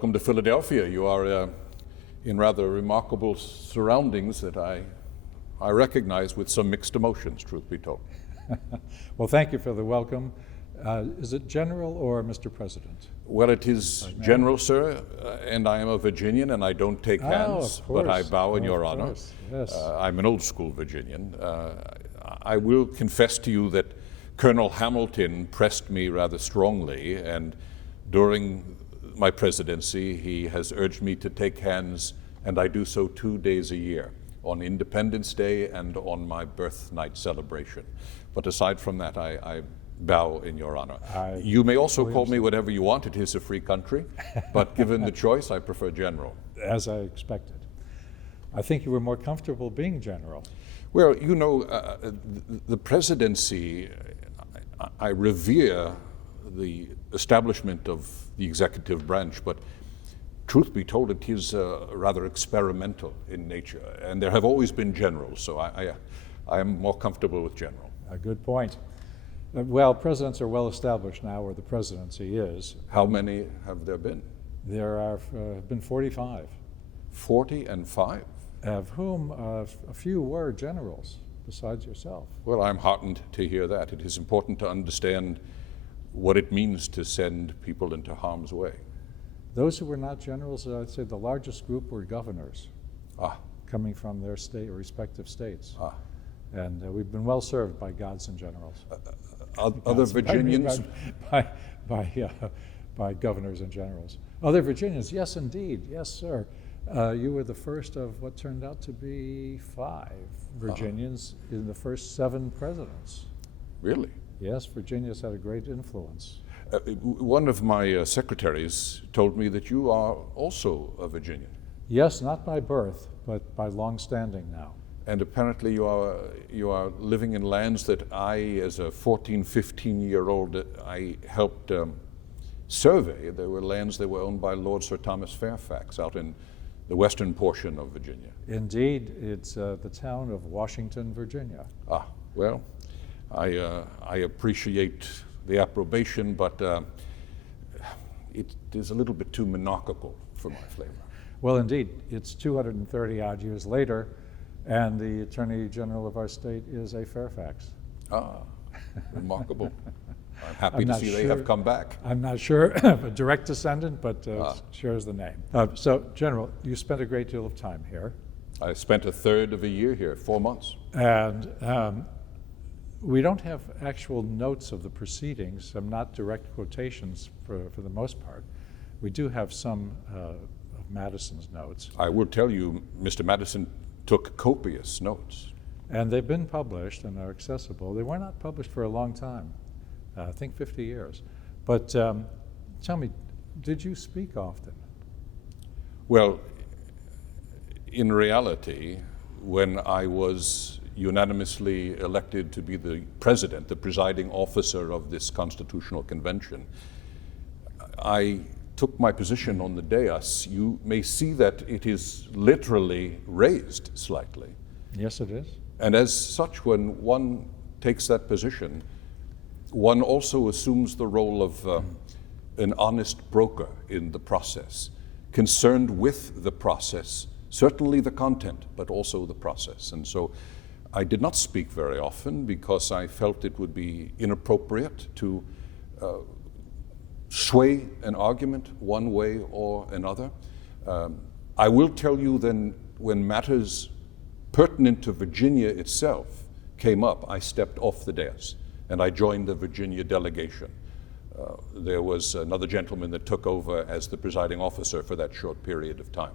welcome to Philadelphia. You are in rather remarkable surroundings that I recognize with some mixed emotions, truth be told. Well, thank you for the welcome. Is it General or Mr. President? Well, it is General, sir, and I am a Virginian, and I don't take hands, but I bow in your honor. Yes. I'm an old school Virginian. I will confess to you that Colonel Hamilton pressed me rather strongly, and during my presidency, he has urged me to take hands, and I do so 2 days a year, on Independence Day and on my birth night celebration. But aside from that, I bow in your honor. You may also call me whatever you want. It is a free country, but given the choice, I prefer General. As I expected. I think you were more comfortable being General. Well, you know, the presidency, I revere the establishment of the executive branch, but truth be told, it is rather experimental in nature, and there have always been generals, so I am more comfortable with General. A good point. Well, presidents are well established now where the presidency is. How many have there been? There have been 45. 40 and 5? Of whom a few were generals, besides yourself. Well, I'm heartened to hear that. It is important to understand what it means to send people into harm's way. Those who were not generals, I'd say the largest group were governors, coming from their state or respective states. And we've been well served by gods and generals. Other Virginians? By governors and generals. Other Virginians, yes indeed, yes sir. You were the first of what turned out to be 5 Virginians in the first 7 presidents. Really? Yes, Virginia's had a great influence. One of my secretaries told me that you are also a Virginian. Yes, not by birth, but by long standing now. And apparently you are living in lands that I, as a 14, 15-year-old, I helped survey. There were lands that were owned by Lord Sir Thomas Fairfax out in the western portion of Virginia. Indeed, it's the town of Washington, Virginia. Well, I appreciate the approbation, but it is a little bit too monarchical for my flavor. Well, indeed, it's 230 odd years later, and the Attorney General of our state is a Fairfax. Remarkable. I'm happy to see they have come back. I'm not sure a direct descendant, but shares the name. So, General, you spent a great deal of time here. I spent a third of a year here, 4 months. And we don't have actual notes of the proceedings, not direct quotations for the most part. We do have some of Madison's notes. I will tell you, Mr. Madison took copious notes. And they've been published and are accessible. They were not published for a long time, I think 50 years. But tell me, did you speak often? Well, in reality, when I was unanimously elected to be the president, the presiding officer of this constitutional convention, I took my position on the dais. You may see that it is literally raised slightly. Yes, it is. And as such, when one takes that position, one also assumes the role of an honest broker in the process, concerned with the process, certainly the content, but also the process. And so I did not speak very often because I felt it would be inappropriate to sway an argument one way or another. I will tell you then, when matters pertinent to Virginia itself came up, I stepped off the dais and I joined the Virginia delegation. There was another gentleman that took over as the presiding officer for that short period of time.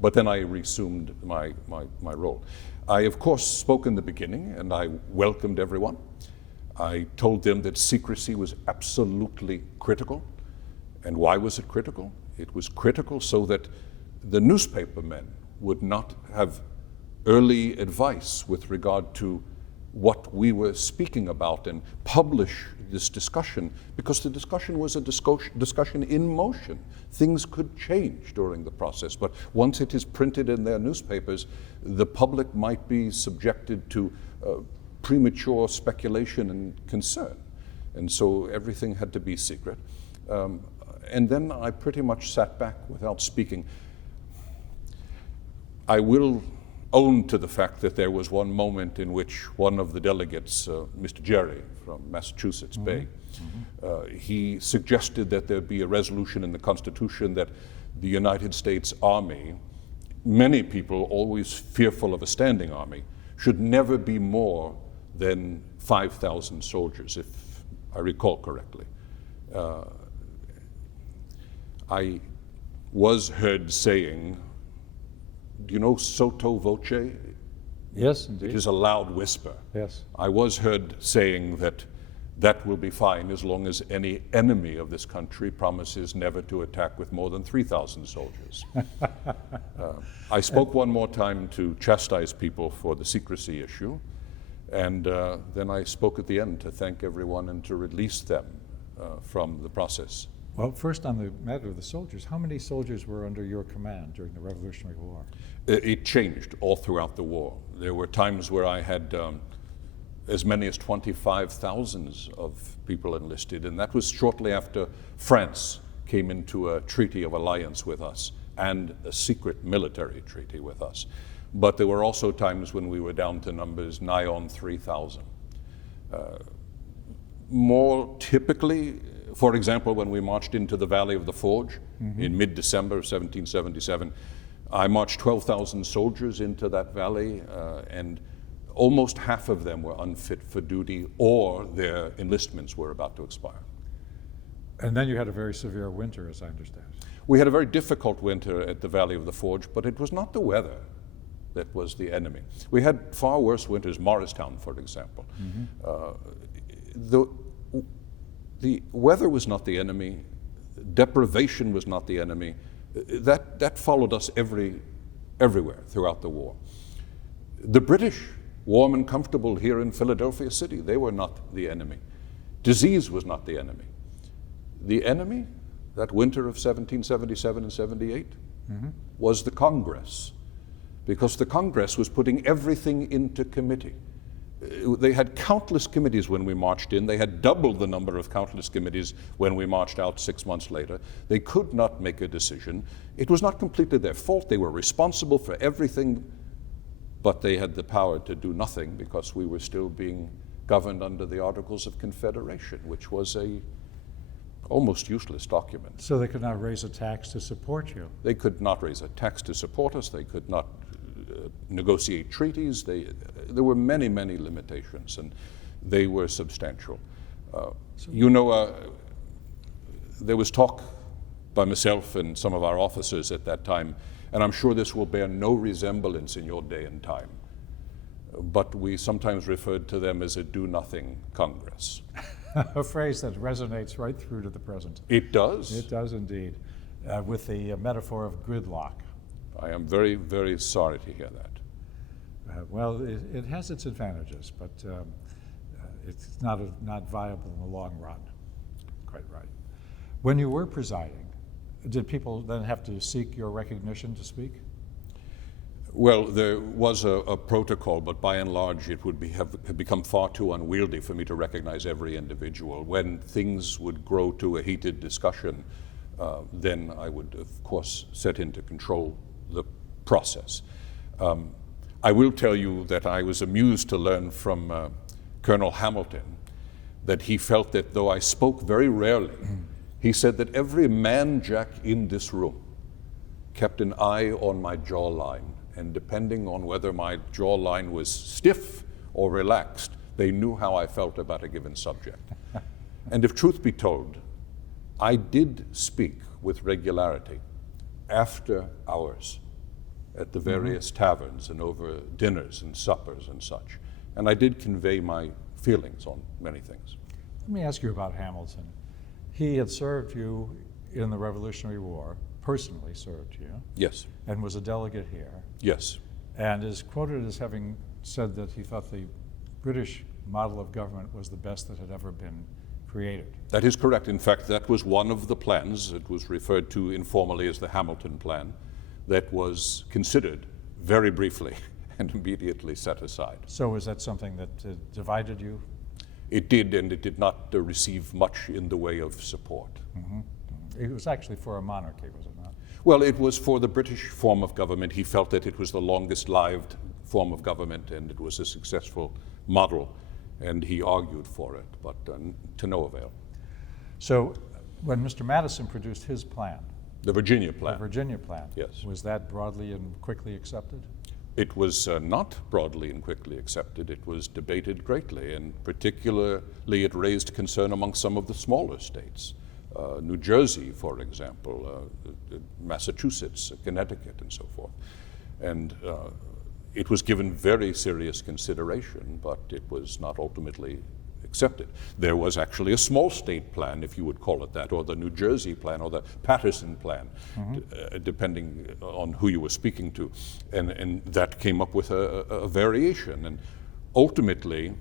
But then I resumed my role. I, of course, spoke in the beginning, and I welcomed everyone. I told them that secrecy was absolutely critical. And why was it critical? It was critical so that the newspaper men would not have early advice with regard to what we were speaking about and publish this discussion, because the discussion was a discussion in motion. Things could change during the process, but once it is printed in their newspapers, the public might be subjected to premature speculation and concern. And so everything had to be secret. And then I pretty much sat back without speaking. I will own to the fact that there was one moment in which one of the delegates, Mr. Jerry from Massachusetts Bay, he suggested that there be a resolution in the Constitution that the United States Army, many people always fearful of a standing army, should never be more than 5,000 soldiers, if I recall correctly. I was heard saying, do you know sotto voce? Yes, indeed. It is a loud whisper. Yes. I was heard saying that that will be fine as long as any enemy of this country promises never to attack with more than 3,000 soldiers. I spoke one more time to chastise people for the secrecy issue, and then I spoke at the end to thank everyone and to release them from the process. Well, first on the matter of the soldiers, how many soldiers were under your command during the Revolutionary War? It changed all throughout the war. There were times where I had as many as 25,000 of people enlisted, and that was shortly after France came into a treaty of alliance with us and a secret military treaty with us. But there were also times when we were down to numbers nigh on 3,000. More typically, for example, when we marched into the Valley of the Forge in mid-December of 1777, I marched 12,000 soldiers into that valley, and almost half of them were unfit for duty or their enlistments were about to expire. And then you had a very severe winter, as I understand. We had a very difficult winter at the Valley of the Forge, but it was not the weather that was the enemy. We had far worse winters, Morristown, for example. The weather was not the enemy, deprivation was not the enemy. That followed us everywhere throughout the war. The British, warm and comfortable here in Philadelphia City, they were not the enemy. Disease was not the enemy. The enemy, that winter of 1777 and 78, was the Congress, because the Congress was putting everything into committee. They had countless committees when we marched in. They had doubled the number of countless committees when we marched out 6 months later. They could not make a decision. It was not completely their fault. They were responsible for everything, but they had the power to do nothing because we were still being governed under the Articles of Confederation, which was a almost useless document. So they could not raise a tax to support you? They could not raise a tax to support us. They could not negotiate treaties. There were many, many limitations, and they were substantial. There was talk by myself and some of our officers at that time, and I'm sure this will bear no resemblance in your day and time, but we sometimes referred to them as a do-nothing Congress. A phrase that resonates right through to the present. It does. It does indeed, with the metaphor of gridlock. I am very, very sorry to hear that. Well, it has its advantages, but it's not viable in the long run. Quite right. When you were presiding, did people then have to seek your recognition to speak? Well, there was a protocol, but by and large it would have become far too unwieldy for me to recognize every individual. When things would grow to a heated discussion, then I would, of course, set in to control the process. I will tell you that I was amused to learn from Colonel Hamilton that he felt that though I spoke very rarely, he said that every man-jack in this room kept an eye on my jawline, and depending on whether my jawline was stiff or relaxed, they knew how I felt about a given subject. And if truth be told, I did speak with regularity after hours at the various taverns and over dinners and suppers and such. And I did convey my feelings on many things. Let me ask you about Hamilton. He had served you in the Revolutionary War, personally served you. Yes. And was a delegate here. Yes. And is quoted as having said that he thought the British model of government was the best that had ever been created. That is correct. In fact, that was one of the plans. It was referred to informally as the Hamilton Plan, that was considered very briefly and immediately set aside. So was that something that divided you? It did, and it did not receive much in the way of support. It was actually for a monarchy, was it not? Well, it was for the British form of government. He felt that it was the longest lived form of government and it was a successful model, and he argued for it, but to no avail. So when Mr. Madison produced his plan, The Virginia Plan. the Virginia plan, Yes. was that broadly and quickly accepted? It was not broadly and quickly accepted. It was debated greatly, and particularly it raised concern among some of the smaller states. New Jersey, for example, Massachusetts, Connecticut, and so forth. And it was given very serious consideration, but it was not ultimately accepted. There was actually a small state plan, if you would call it that, or the New Jersey plan, or the Paterson plan, depending on who you were speaking to. And that came up with a variation. And ultimately,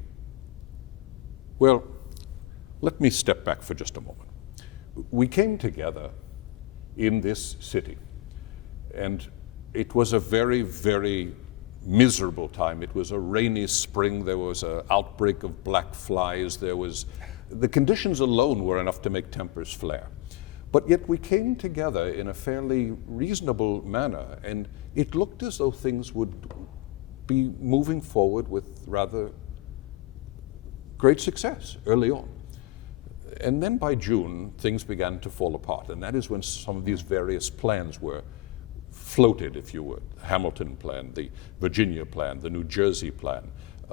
well, let me step back for just a moment. We came together in this city, and it was a very, very miserable time. It was a rainy spring. There was an outbreak of black flies. The conditions alone were enough to make tempers flare. But yet we came together in a fairly reasonable manner, and it looked as though things would be moving forward with rather great success early on. And then by June, things began to fall apart, and that is when some of these various plans were floated, if you would. The Hamilton plan, the Virginia plan, the New Jersey plan,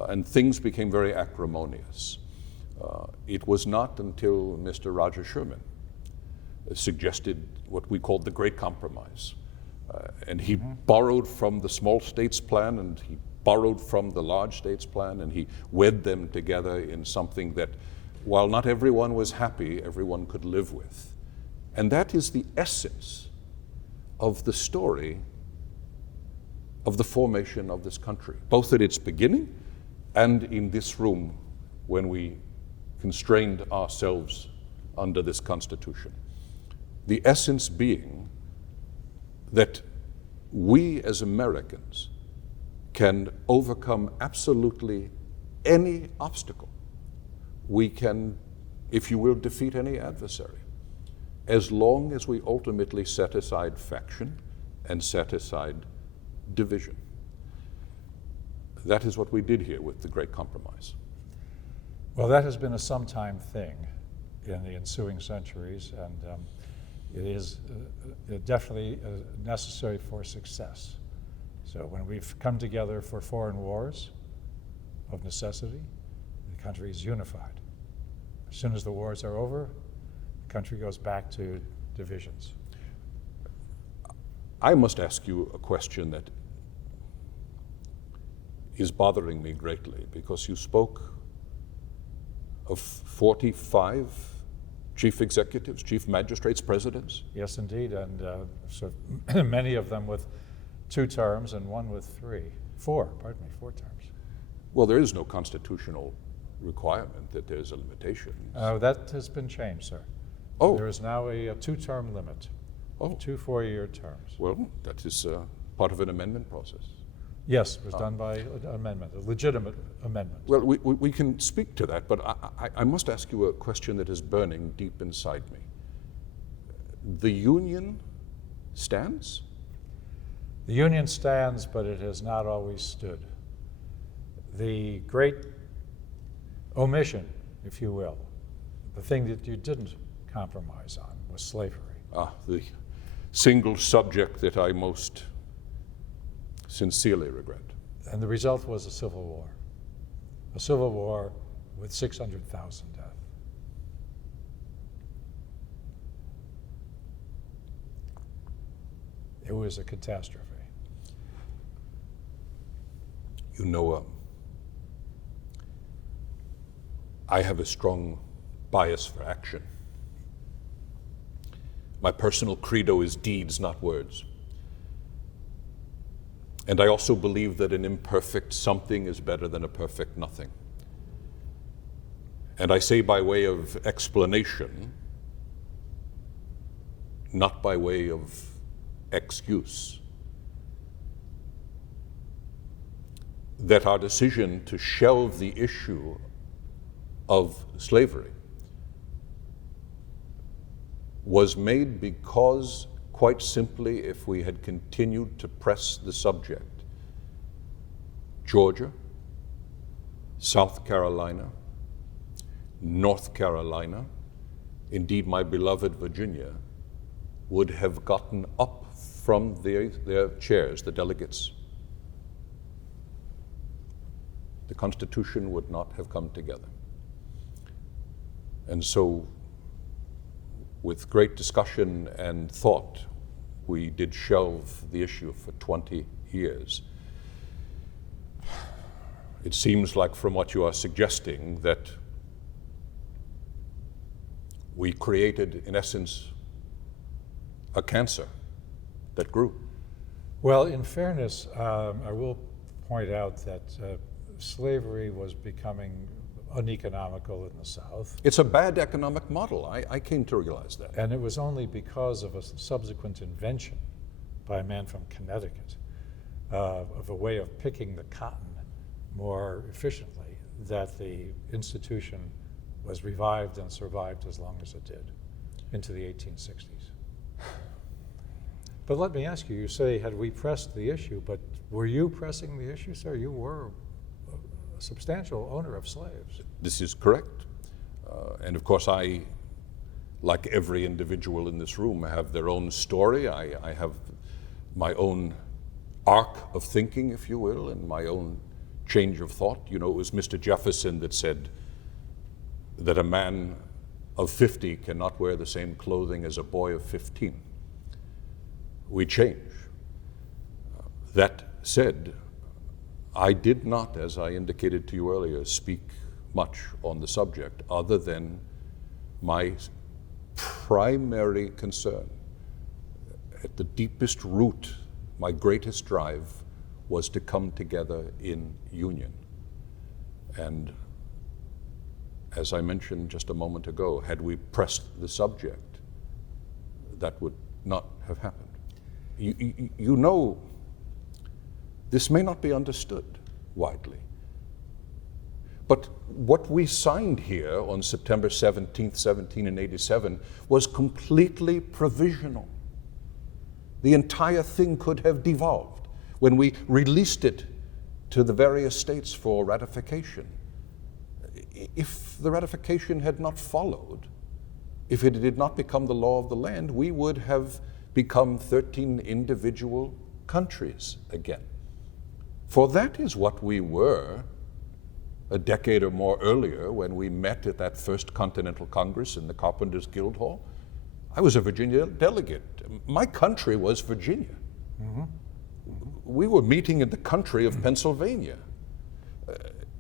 and things became very acrimonious. It was not until Mr. Roger Sherman suggested what we called the Great Compromise. And he borrowed from the small states plan, and he borrowed from the large states plan, and he wed them together in something that, while not everyone was happy, everyone could live with. And that is the essence of the story of the formation of this country, both at its beginning and in this room when we constrained ourselves under this Constitution. The essence being that we as Americans can overcome absolutely any obstacle. We can, if you will, defeat any adversary, as long as we ultimately set aside faction and set aside division. That is what we did here with the Great Compromise. Well, that has been a sometime thing in the ensuing centuries, and it is definitely necessary for success. So when we've come together for foreign wars of necessity, the country is unified. As soon as the wars are over, the country goes back to divisions. I must ask you a question that is bothering me greatly, because you spoke of 45 chief executives, chief magistrates, presidents. Yes, indeed, and so many of them with 2 terms and one with 4 terms. Well, there is no constitutional requirement that there's a limitation. That has been changed, sir. Oh. There is now a 2-term limit. Oh. 2 4-year terms. Well, that is part of an amendment process. Yes, it was done by an amendment, a legitimate amendment. Well, we can speak to that, but I must ask you a question that is burning deep inside me. The Union stands? The Union stands, but it has not always stood. The great omission, if you will, the thing that you didn't compromise on, was slavery. The single subject that I most sincerely regret. And the result was a civil war with 600,000 deaths. It was a catastrophe. You know, I have a strong bias for action. My personal credo is deeds, not words. And I also believe that an imperfect something is better than a perfect nothing. And I say by way of explanation, not by way of excuse, that our decision to shelve the issue of slavery was made because, quite simply, if we had continued to press the subject, Georgia, South Carolina, North Carolina, indeed my beloved Virginia, would have gotten up from their chairs, the delegates. The Constitution would not have come together. And so, with great discussion and thought, we did shelve the issue for 20 years. It seems like, from what you are suggesting, that we created, in essence, a cancer that grew. Well, in fairness, I will point out that slavery was becoming uneconomical in the South. It's a bad economic model. I came to realize that. And it was only because of a subsequent invention by a man from Connecticut of a way of picking the cotton more efficiently that the institution was revived and survived as long as it did into the 1860s. But let me ask you, you say, had we pressed the issue, but were you pressing the issue, sir? You were a substantial owner of slaves. This is correct. And of course, I, like every individual in this room, have their own story. I have my own arc of thinking, if you will, and my own change of thought. You know, it was Mr. Jefferson that said that a man of 50 cannot wear the same clothing as a boy of 15. We change. That said, I did not, as I indicated to you earlier, speak much on the subject other than my primary concern. At the deepest root, my greatest drive was to come together in union. And as I mentioned just a moment ago, had we pressed the subject, that would not have happened. You know, this may not be understood widely, but what we signed here on September 17th, 1787 was completely provisional. The entire thing could have devolved when we released it to the various states for ratification. If the ratification had not followed, if it did not become the law of the land, we would have become 13 individual countries again. For that is what we were a decade or more earlier when we met at that first Continental Congress in the Carpenters Guild Hall. I was a Virginia delegate. My country was Virginia. Mm-hmm. We were meeting in the country of Pennsylvania.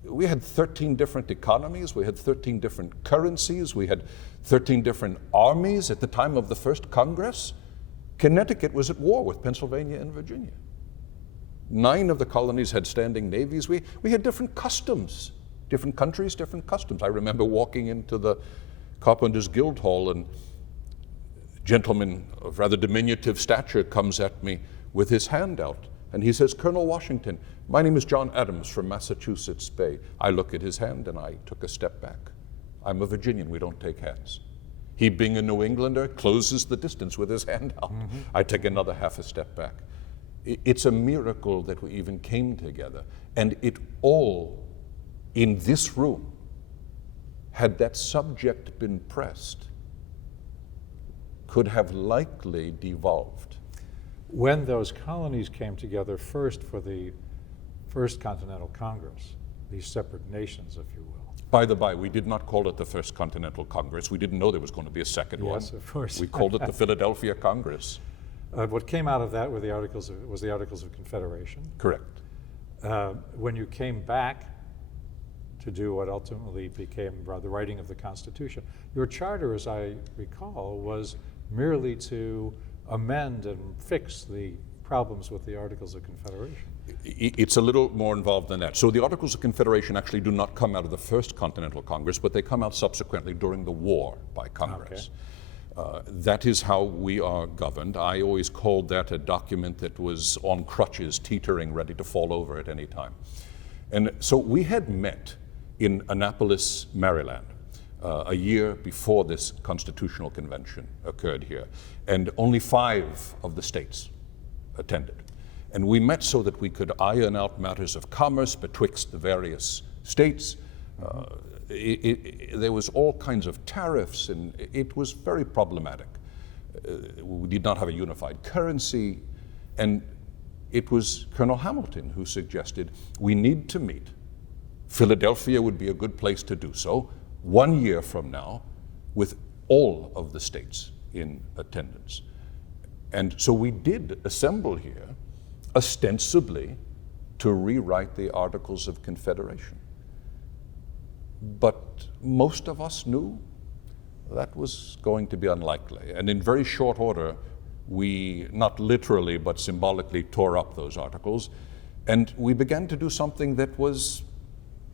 We had 13 different economies, we had 13 different currencies, we had 13 different armies at the time of the first Congress. Connecticut was at war with Pennsylvania and Virginia. 9 of the colonies had standing navies. We had different customs, different countries, different customs. I remember walking into the Carpenters Guild Hall, and a gentleman of rather diminutive stature comes at me with his hand out, and he says, "Colonel Washington, my name is John Adams from Massachusetts Bay." I look at his hand and I took a step back. I'm a Virginian, we don't take hands. He, being a New Englander, closes the distance with his hand out. Mm-hmm. I take another half a step back. It's a miracle that we even came together. And it all, in this room, had that subject been pressed, could have likely devolved. When those colonies came together first for the First Continental Congress, these separate nations, if you will. By the by, we did not call it the First Continental Congress. We didn't know there was going to be a second one. Yes, of course. We called it the Philadelphia Congress. What came out of that were the Articles of Confederation. Correct. When you came back to do what ultimately became the writing of the Constitution, your charter, as I recall, was merely to amend and fix the problems with the Articles of Confederation. It's a little more involved than that. So the Articles of Confederation actually do not come out of the First Continental Congress, but they come out subsequently during the war by Congress. Okay. That is how we are governed. I always called that a document that was on crutches, teetering, ready to fall over at any time. And so we had met in Annapolis, Maryland. a year before this constitutional convention occurred here. And only 5 of the states attended. And we met so that we could iron out matters of commerce betwixt the various states. There was all kinds of tariffs, and it was very problematic. We did not have a unified currency, and it was Colonel Hamilton who suggested we need to meet. Philadelphia would be a good place to do so 1 year from now, with all of the states in attendance. And so we did assemble here, ostensibly to rewrite the Articles of Confederation. But most of us knew that was going to be unlikely. And in very short order, we, not literally, but symbolically tore up those articles. And we began to do something that was,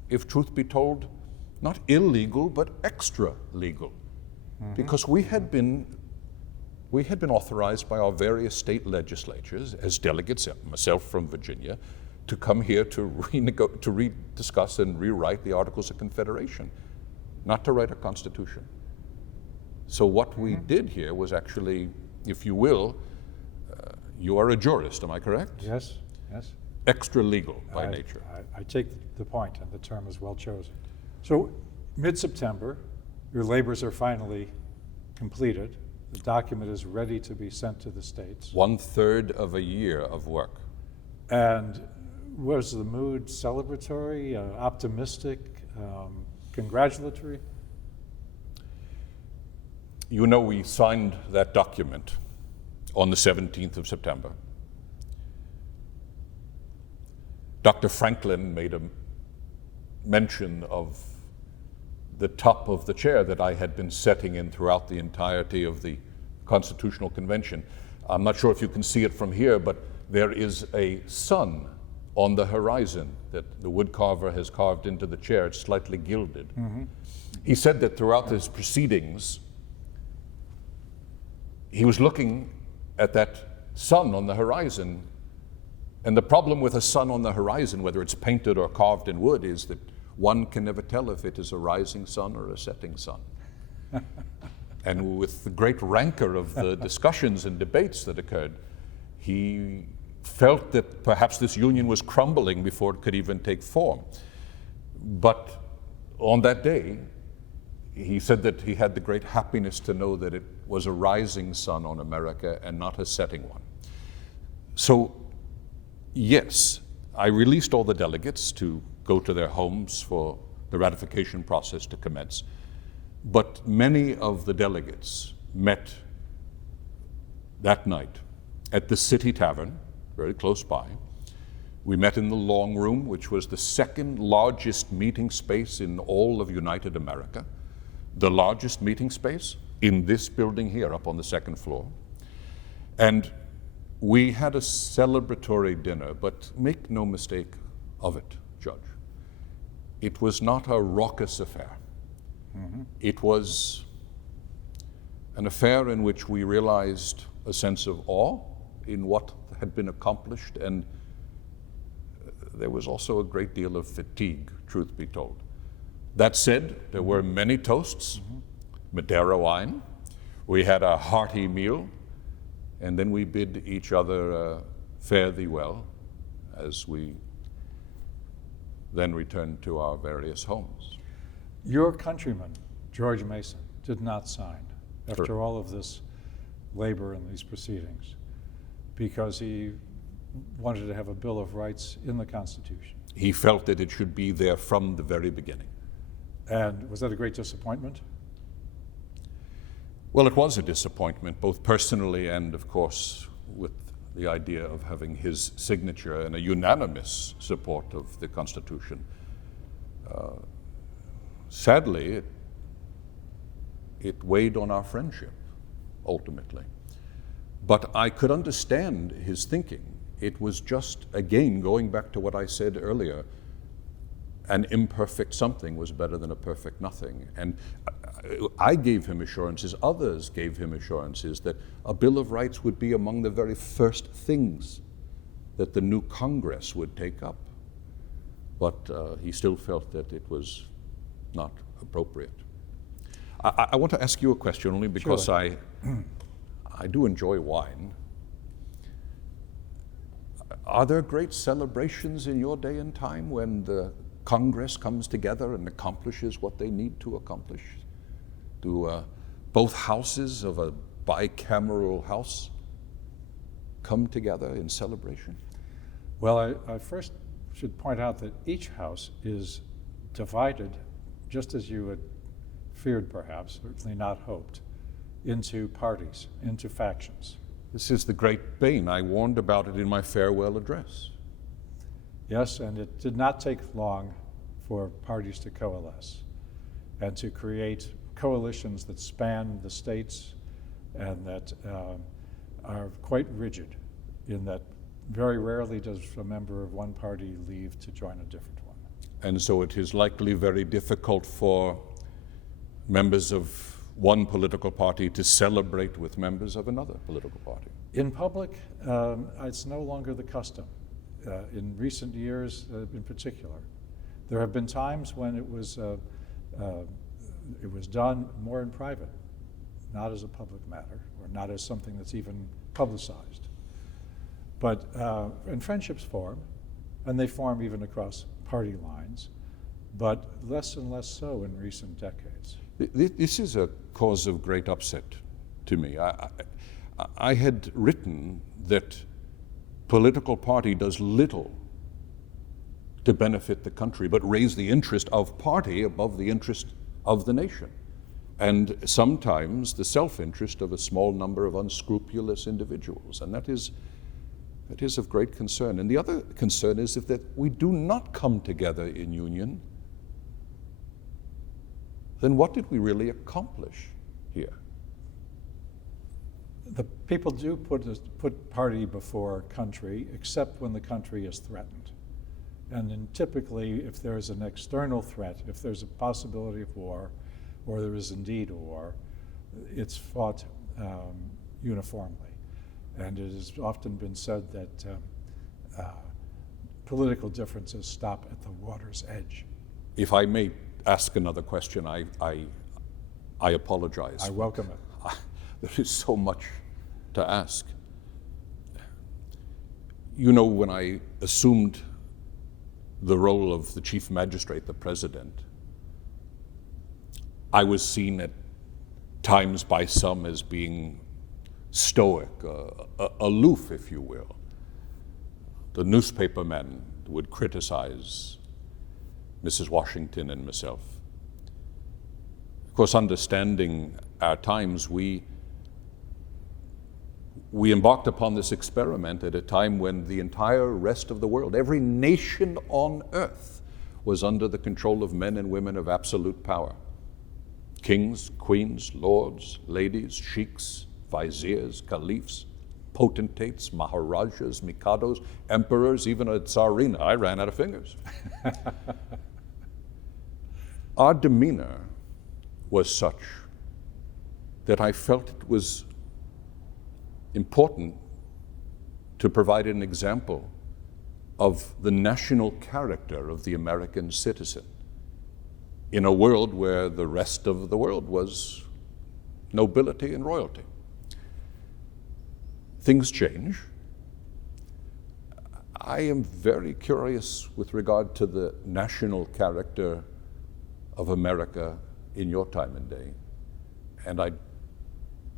if truth be told, not illegal, but extra legal. Because we had been authorized by our various state legislatures as delegates, myself from Virginia, to come here to rediscuss and rewrite the Articles of Confederation, not to write a constitution. So what we did here was actually, if you will, you are a jurist, am I correct? Yes, yes. Extra legal by nature. I take the point, and the term is well chosen. So mid-September, your labors are finally completed. The document is ready to be sent to the states. 1/3 of a year of work. And was the mood celebratory, optimistic, congratulatory? You know, we signed that document on the 17th of September. Dr. Franklin made a mention of the top of the chair that I had been setting in throughout the entirety of the Constitutional Convention. I'm not sure if you can see it from here, but there is a sun on the horizon that the woodcarver has carved into the chair. It's slightly gilded. He said that throughout his proceedings, he was looking at that sun on the horizon. And the problem with a sun on the horizon, whether it's painted or carved in wood, is that one can never tell if it is a rising sun or a setting sun. And with the great rancor of the discussions and debates that occurred, he felt that perhaps this union was crumbling before it could even take form. But on that day, he said that he had the great happiness to know that it was a rising sun on America and not a setting one. So, yes, I released all the delegates to go to their homes for the ratification process to commence. But many of the delegates met that night at the City Tavern, very close by. We met in the Long Room, which was the second largest meeting space in all of United America, the largest meeting space in this building here up on the second floor. And we had a celebratory dinner, but make no mistake of it, Judge. It was not a raucous affair. It was an affair in which we realized a sense of awe in what had been accomplished, and there was also a great deal of fatigue, truth be told. That said, there were many toasts, Madeira wine. We had a hearty meal, and then we bid each other fare thee well as we then returned to our various homes. Your countryman, George Mason, did not sign after all of this labor and these proceedings because he wanted to have a Bill of Rights in the Constitution. He felt that it should be there from the very beginning. And was that a great disappointment? Well, it was a disappointment, both personally and, of course, with the idea of having his signature and a unanimous support of the Constitution. Sadly, it weighed on our friendship, ultimately. But I could understand his thinking. It was just, again, going back to what I said earlier, an imperfect something was better than a perfect nothing. And I gave him assurances, others gave him assurances that a Bill of Rights would be among the very first things that the new Congress would take up. But he still felt that it was not appropriate. I want to ask you a question only because Surely. I do enjoy wine. Are there great celebrations in your day and time when the Congress comes together and accomplishes what they need to accomplish? Do both houses of a bicameral house come together in celebration? Well, I first should point out that each house is divided, just as you had feared perhaps, certainly not hoped, into parties, into factions. This is the great bane. I warned about it in my farewell address. Yes, and it did not take long for parties to coalesce and to create coalitions that span the states and that are quite rigid in that very rarely does a member of one party leave to join a different one. And so it is likely very difficult for members of one political party to celebrate with members of another political party. In public, it's no longer the custom. In recent years, in particular, there have been times when it was done more in private, not as a public matter, or not as something that's even publicized. But and friendships form, and they form even across party lines, but less and less so in recent decades. This is a cause of great upset to me. I had written that political party does little to benefit the country, but raise the interest of party above the interest of the nation, and sometimes the self-interest of a small number of unscrupulous individuals, and that is of great concern. And the other concern is that we do not come together in union, then what did we really accomplish here? The people do put party before country, except when the country is threatened. And then typically, if there's an external threat, if there's a possibility of war, or there is indeed a war, it's fought uniformly. And it has often been said that political differences stop at the water's edge. If I may ask another question, I apologize. I welcome it. There is so much to ask. You know, when I assumed the role of the chief magistrate, the president, I was seen at times by some as being stoic, aloof, if you will. The newspapermen would criticize Mrs. Washington and myself. Of course, understanding our times, we embarked upon this experiment at a time when the entire rest of the world, every nation on earth, was under the control of men and women of absolute power. Kings, queens, lords, ladies, sheiks, viziers, caliphs, potentates, maharajas, mikados, emperors, even a tsarina. I ran out of fingers. Our demeanor was such that I felt it was important to provide an example of the national character of the American citizen in a world where the rest of the world was nobility and royalty. Things change. I am very curious with regard to the national character of America in your time and day, and I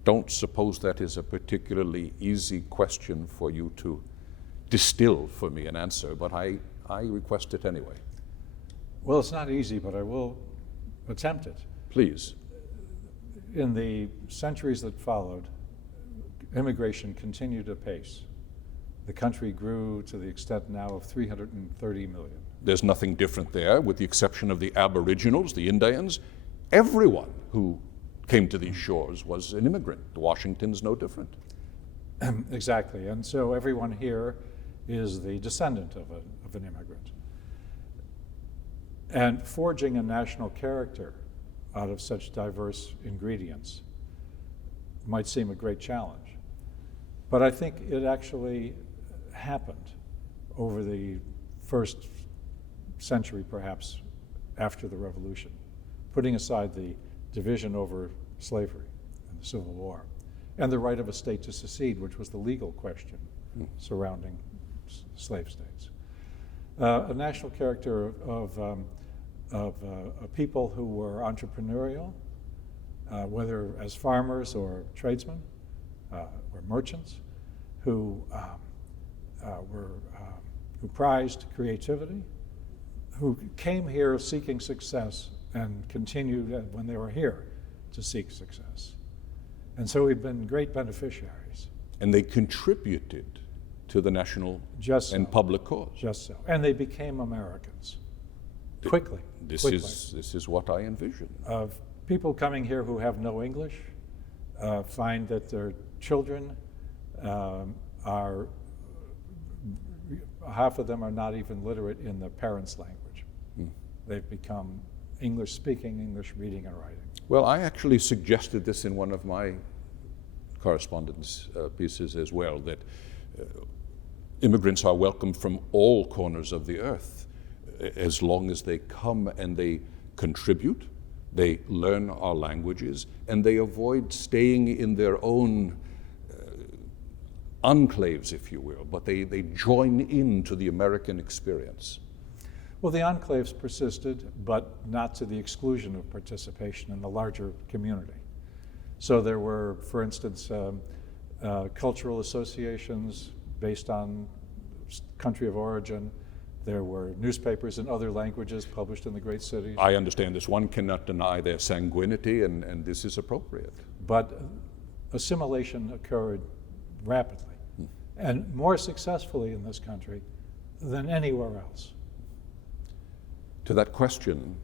don't suppose that is a particularly easy question for you to distill for me an answer, but I request it anyway. Well, it's not easy, but I will attempt it. Please. In the centuries that followed, immigration continued apace. The country grew to the extent now of 330 million. There's nothing different there, with the exception of the Aboriginals, the Indians. Everyone who came to these shores was an immigrant. Washington's no different. Exactly, and so everyone here is the descendant of an immigrant. And forging a national character out of such diverse ingredients might seem a great challenge. But I think it actually happened over the first century, perhaps, after the Revolution, putting aside the division over slavery and the Civil War, and the right of a state to secede, which was the legal question surrounding slave states. A national character of people who were entrepreneurial, whether as farmers or tradesmen or merchants, who prized creativity, who came here seeking success and continued when they were here to seek success. And so we've been great beneficiaries. And they contributed to the national and public cause. Just so. And they became Americans quickly. This is what I envision. Of people coming here who have no English, find that their children are, half of them are not even literate in their parents' language. They've become English speaking, English reading and writing. Well, I actually suggested this in one of my correspondence pieces as well, that immigrants are welcome from all corners of the earth, as long as they come and they contribute, they learn our languages, and they avoid staying in their own enclaves, if you will, but they join into the American experience. Well, the enclaves persisted, but not to the exclusion of participation in the larger community. So there were, for instance, cultural associations based on country of origin. There were newspapers in other languages published in the great cities. I understand this. One cannot deny their sanguinity, and this is appropriate. But assimilation occurred rapidly, and more successfully in this country than anywhere else. To that question,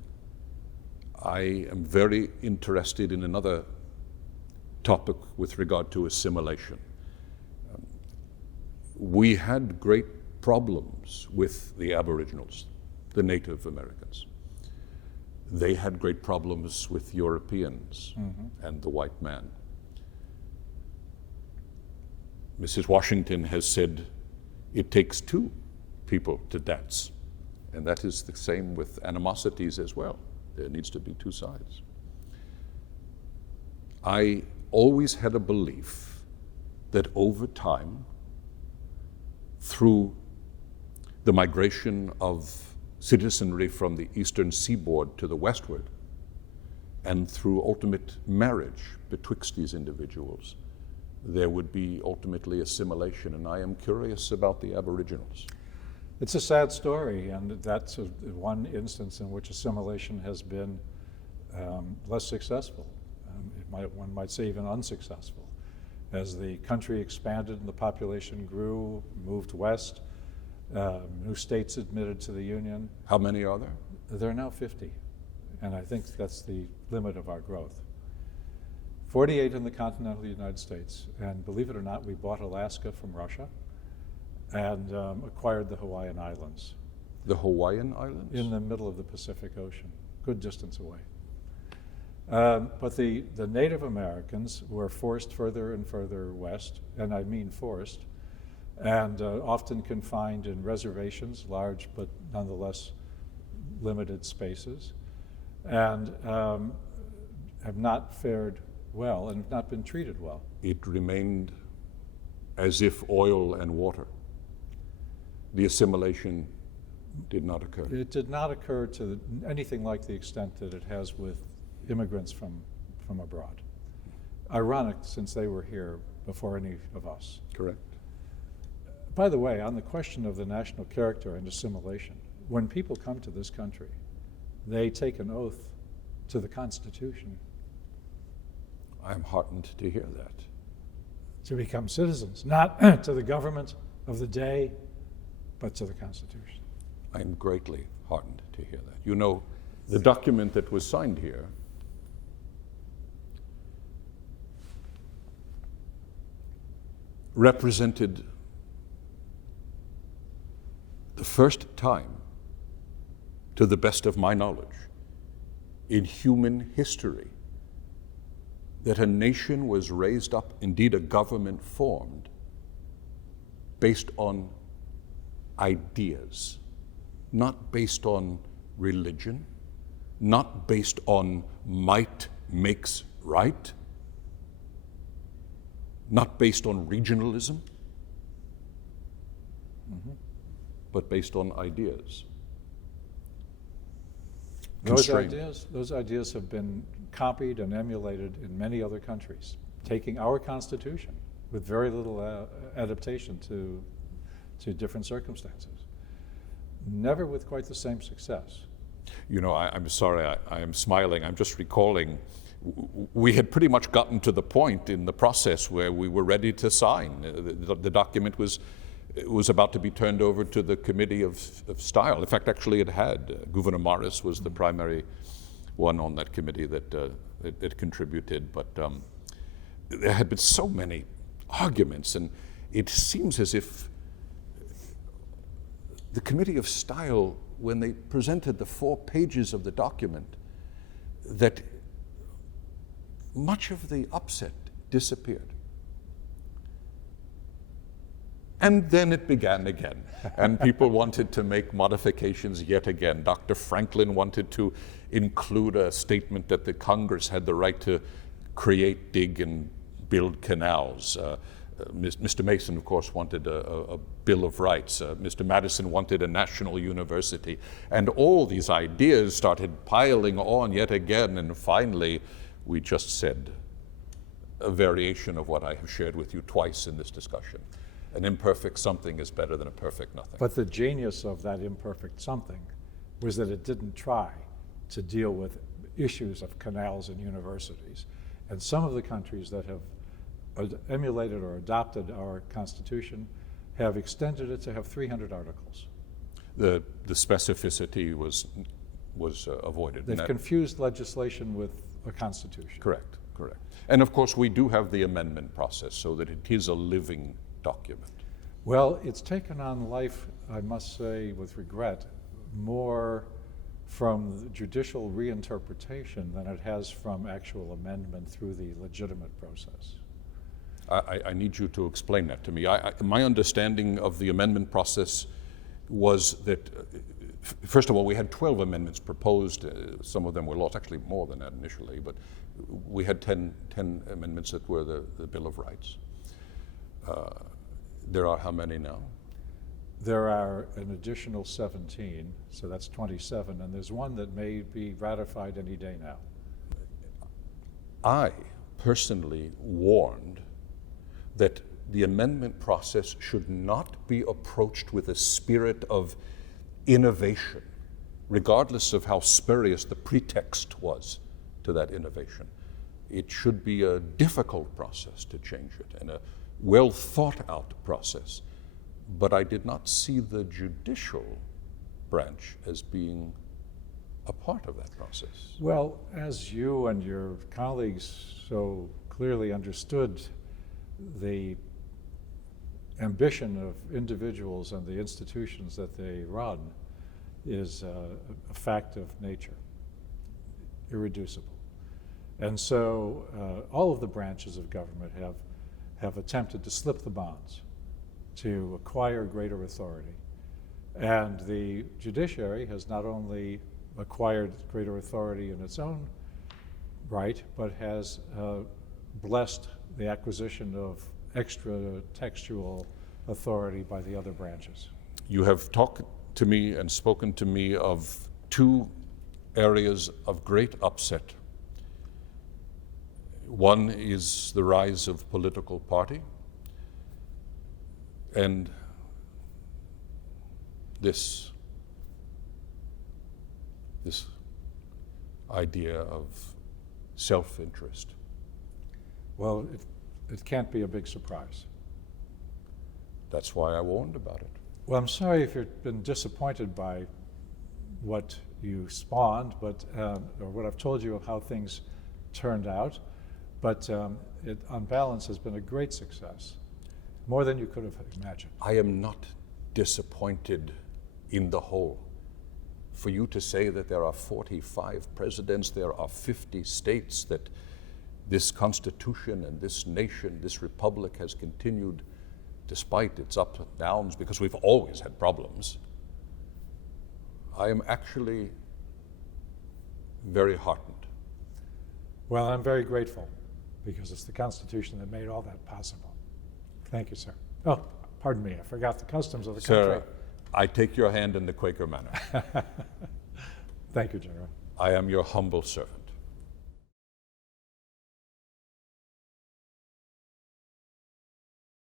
I am very interested in another topic with regard to assimilation. We had great problems with the Aboriginals, the Native Americans. They had great problems with Europeans and the white man. Mrs. Washington has said it takes two people to dance. And that is the same with animosities as well. There needs to be two sides. I always had a belief that over time, through the migration of citizenry from the eastern seaboard to the westward, and through ultimate marriage betwixt these individuals, there would be ultimately assimilation. And I am curious about the Aboriginals. It's a sad story, and that's one instance in which assimilation has been less successful. One might say even unsuccessful. As the country expanded and the population grew, moved west, new states admitted to the Union. How many are there? There are now 50, and I think that's the limit of our growth. 48 in the continental United States, and believe it or not, we bought Alaska from Russia and acquired the Hawaiian Islands. The Hawaiian Islands? In the middle of the Pacific Ocean, good distance away. But the Native Americans were forced further and further west, and I mean forced, and often confined in reservations, large but nonetheless limited spaces, and have not fared well and have not been treated well. It remained as if oil and water. The assimilation did not occur. It did not occur to anything like the extent that it has with immigrants from abroad. Ironic, since they were here before any of us. Correct. By the way, on the question of the national character and assimilation, when people come to this country, they take an oath to the Constitution. I am heartened to hear that. To become citizens, not to the government of the day, but to the Constitution. I am greatly heartened to hear that. You know, the document that was signed here represented the first time, to the best of my knowledge, in human history, that a nation was raised up, indeed a government formed, based on ideas, not based on religion, not based on might makes right, not based on regionalism, but based on ideas. Those Constrained. ideas have been copied and emulated in many other countries, taking our Constitution with very little adaptation to different circumstances. Never with quite the same success. You know, I'm sorry, I am smiling. I'm just recalling we had pretty much gotten to the point in the process where we were ready to sign. The document was about to be turned over to the Committee of Style. In fact, actually it had. Gouverneur Morris was the primary one on that committee that contributed. But there had been so many arguments, and it seems as if the Committee of Style, when they presented the 4 pages of the document, that much of the upset disappeared. And then it began again, and people wanted to make modifications yet again. Dr. Franklin wanted to include a statement that the Congress had the right to create, dig, and build canals. Mr. Mason, of course, wanted a Bill of Rights. Mr. Madison wanted a national university. And all these ideas started piling on yet again, and finally we just said a variation of what I have shared with you twice in this discussion. An imperfect something is better than a perfect nothing. But the genius of that imperfect something was that it didn't try to deal with issues of canals and universities. And some of the countries that have emulated or adopted our Constitution have extended it to have 300 articles. The specificity was avoided. They've confused legislation with a Constitution. Correct. And of course we do have the amendment process so that it is a living document. Well, it's taken on life, I must say with regret, more from the judicial reinterpretation than it has from actual amendment through the legitimate process. I need you to explain that to me. My understanding of the amendment process was that, first of all, we had 12 amendments proposed. Some of them were lost, actually more than that initially, but we had 10 amendments that were the Bill of Rights. There are how many now? There are an additional 17, so that's 27, and there's one that may be ratified any day now. I personally warned that the amendment process should not be approached with a spirit of innovation, regardless of how spurious the pretext was to that innovation. It should be a difficult process to change it and a well thought out process. But I did not see the judicial branch as being a part of that process. Well, as you and your colleagues so clearly understood, the ambition of individuals and the institutions that they run is a fact of nature, irreducible. And so all of the branches of government have attempted to slip the bonds, to acquire greater authority. And the judiciary has not only acquired greater authority in its own right, but has blessed the acquisition of extra textual authority by the other branches. You have talked to me and spoken to me of 2 areas of great upset. One is the rise of political party, and this idea of self-interest. Well, it can't be a big surprise. That's why I warned about it. Well, I'm sorry if you've been disappointed by what you spawned, but or what I've told you of how things turned out, but it, on balance, has been a great success, more than you could have imagined. I am not disappointed in the whole. For you to say that there are 45 presidents, there are 50 states, that this Constitution and this nation, this republic has continued despite its ups and downs, because we've always had problems. I am actually very heartened. Well, I'm very grateful, because it's the Constitution that made all that possible. Thank you, sir. Oh, pardon me, I forgot the customs of the Sir, country. I take your hand in the Quaker manner. Thank you, General. I am your humble servant.